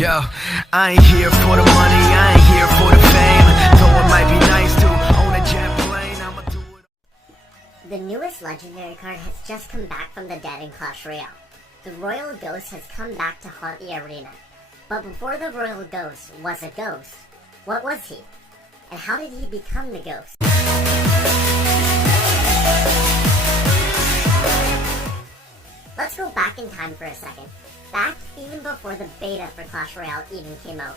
Yo, I ain't here for the money, I ain't here for the fame. Though it might be nice to own a jet plane, I'ma do it. The newest legendary card has just come back from the dead in Clash Royale. The Royal Ghost has come back to haunt the arena. But before the Royal Ghost was a ghost, what was he? And how did he become the ghost? Let's go back in time for a second. Back even before the beta for Clash Royale even came out,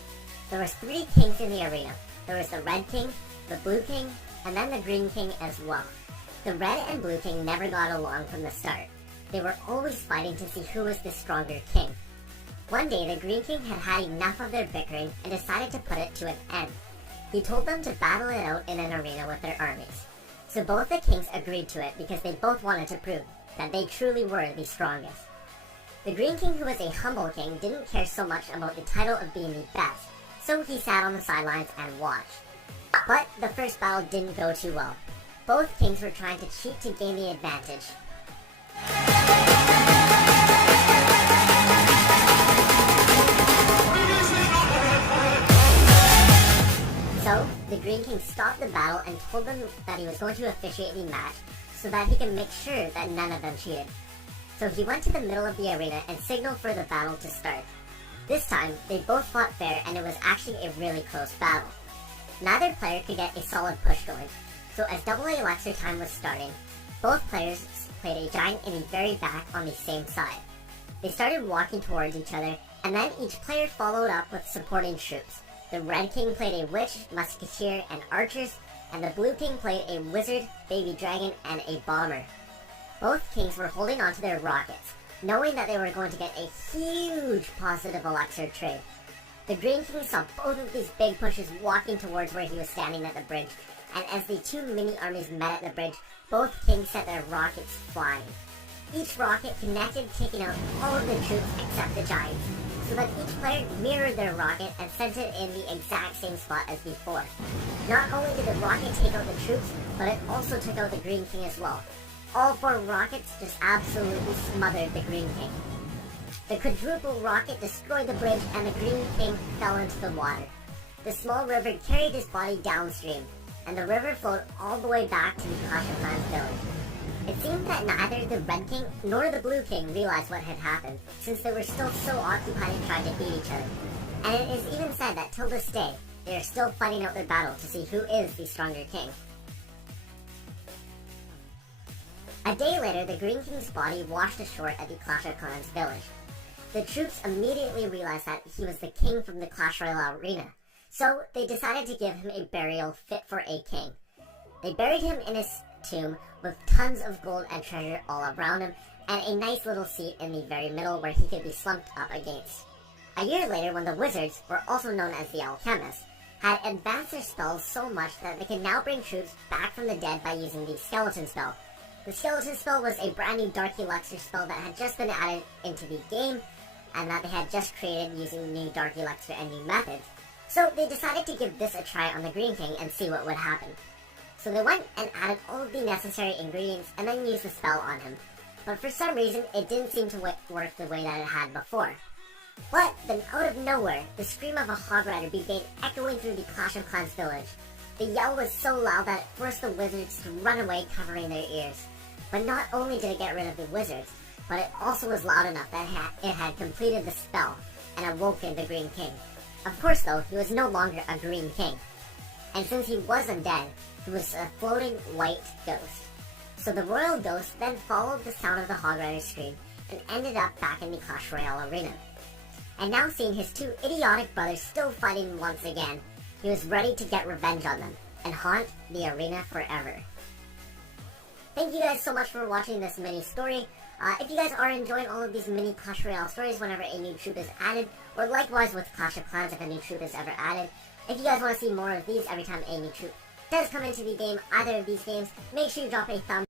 there was 3 kings in the arena. There was the Red King, the Blue King, and then the Green King as well. The Red and Blue King never got along from the start. They were always fighting to see who was the stronger king. One day the Green King had had enough of their bickering and decided to put it to an end. He told them to battle it out in an arena with their armies. So both the kings agreed to it because they both wanted to prove that they truly were the strongest. The Green King, who was a humble king, didn't care so much about the title of being the best, so he sat on the sidelines and watched. But the first battle didn't go too well. Both kings were trying to cheat to gain the advantage. So, the Green King stopped the battle and told them that he was going to officiate the match so that he could make sure that none of them cheated. So he went to the middle of the arena and signaled for the battle to start. This time, they both fought fair and it was actually a really close battle. Neither player could get a solid push going, so as AA elixir time was starting, both players played a giant in the very back on the same side. They started walking towards each other, and then each player followed up with supporting troops. The Red King played a witch, musketeer, and archers, and the Blue King played a wizard, baby dragon, and a bomber. Both kings were holding onto their rockets, knowing that they were going to get a huge positive elixir trade. The Green King saw both of these big pushes walking towards where he was standing at the bridge, and as the 2 mini armies met at the bridge, both kings set their rockets flying. Each rocket connected, taking out all of the troops except the giants, so that each player mirrored their rocket and sent it in the exact same spot as before. Not only did the rocket take out the troops, but it also took out the Green King as well. All 4 rockets just absolutely smothered the Green King. The quadruple rocket destroyed the bridge and the Green King fell into the water. The small river carried his body downstream, and the river flowed all the way back to the Clash of Clans village. It seemed that neither the Red King nor the Blue King realized what had happened, since they were still so occupied in trying to beat each other. And it is even said that till this day, they are still fighting out their battle to see who is the stronger king. A day later, the Green King's body washed ashore at the Clash of Clans village. The troops immediately realized that he was the king from the Clash Royale arena, so they decided to give him a burial fit for a king. They buried him in his tomb with tons of gold and treasure all around him, and a nice little seat in the very middle where he could be slumped up against. A year later, when the wizards, or also known as the alchemists, had advanced their spells so much that they could now bring troops back from the dead by using the skeleton spell. The skeleton spell was a brand new dark elixir spell that had just been added into the game, and that they had just created using new dark elixir and new methods. So they decided to give this a try on the Green King and see what would happen. So they went and added all of the necessary ingredients and then used the spell on him. But for some reason, it didn't seem to work the way that it had before. But then out of nowhere, the scream of a hog rider began echoing through the Clash of Clans village. The yell was so loud that it forced the wizards to run away covering their ears. But not only did it get rid of the wizards, but it also was loud enough that it had completed the spell and awoken the Green King. Of course though, he was no longer a Green King. And since he was undead, he was a floating white ghost. So the Royal Ghost then followed the sound of the Hog Rider's scream and ended up back in the Clash Royale arena. And now seeing his 2 idiotic brothers still fighting once again, he was ready to get revenge on them and haunt the arena forever. Thank you guys so much for watching this mini story. If you guys are enjoying all of these mini Clash Royale stories whenever a new troop is added, or likewise with Clash of Clans if a new troop is ever added, if you guys want to see more of these every time a new troop does come into the game, either of these games, make sure you drop a thumbs